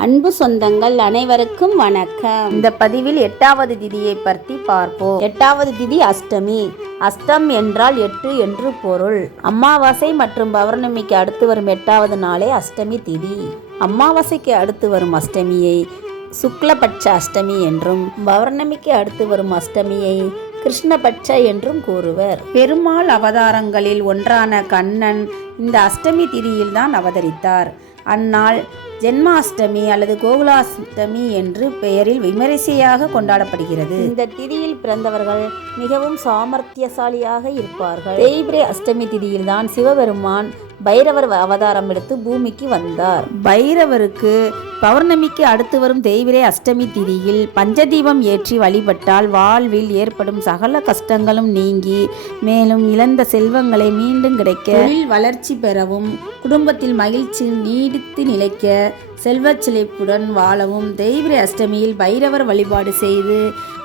அன்பு சொந்தங்கள் அனைவருக்கும் வணக்கம். இந்த பதிவில் 8வது திதியை பற்றி பார்ப்போம். 8வது திதி அஷ்டமி. அஷ்டம் என்றால் 8 என்று பொருள். அமாவாசை மற்றும் பௌர்ணமிக்கு அடுத்து வரும் 8வது நாளே அஷ்டமி திதி. அமாவாசைக்கு அடுத்து வரும் அஷ்டமியை சுக்லபட்ச அஷ்டமி என்றும், பௌர்ணமிக்கு அடுத்து வரும் அஷ்டமியை கிருஷ்ணபட்ச என்றும் கூறுவர். பெருமாள் அவதாரங்களில் ஒன்றான கண்ணன் இந்த அஷ்டமி திதியில்தான் அவதரித்தார். அந்நாள் ஜென்மாஷ்டமி அல்லது கோகுலாஷ்டமி என்று பெயரில் விமரிசையாக கொண்டாடப்படுகிறது. இந்த திதியில் பிறந்தவர்கள் மிகவும் சாமர்த்தியசாலியாக இருப்பார்கள். தேய்பிரை அஷ்டமி திதியில்தான் சிவபெருமான் பைரவர் அவதாரம் எடுத்து பூமிக்கு வந்தார். பைரவருக்கு பௌர்ணமிக்கு அடுத்து வரும் தேய்பிரை அஷ்டமி திதியில் பஞ்சதீபம் ஏற்றி வழிபட்டால் வாழ்வில் ஏற்படும் சகல கஷ்டங்களும் நீங்கி மேலும் இழந்த செல்வங்களை மீண்டும் கிடைக்க, தொழில் வளர்ச்சி பெறவும், குடும்பத்தில் மகிழ்ச்சி நீடித்து நிலைக்க, செல்வச் செழிப்புடன் வாழவும் தேய்பிரை அஷ்டமியில் பைரவர் வழிபாடு செய்து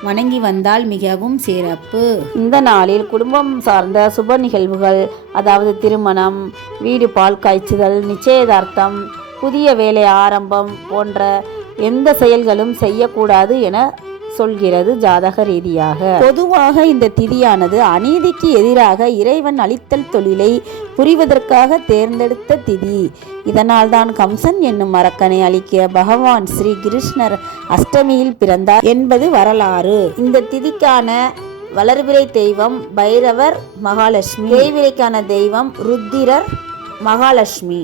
வணங்கி வந்தால் மிகவும் சிறப்பு. இந்த நாளில் குடும்பம் சார்ந்த சுப நிகழ்வுகள், அதாவது திருமணம், வீடு பால் காய்ச்சுதல், நிச்சயதார்த்தம், புதிய வேலை ஆரம்பம் போன்ற எந்த செயல்களும் செய்யக்கூடாது என சொல்கிறது ஜாதக ரீதியாக. பொதுவாக இந்த திதியானது அநீதிக்கு எதிராக இறைவன் அளித்தல் தொழிலை புரிவதற்காக தேர்ந்தெடுத்த திதி. இதனால் தான் கம்சன் என்னும் அரக்கனை அழிக்க பகவான் ஸ்ரீ கிருஷ்ணர் அஷ்டமியில் பிறந்தார் என்பது வரலாறு. இந்த திதிக்கான வளர்பிறை தெய்வம் பைரவர், மகாலட்சுமி. தேய்பிரைக்கான தெய்வம் ருத்திரர், மகாலட்சுமி.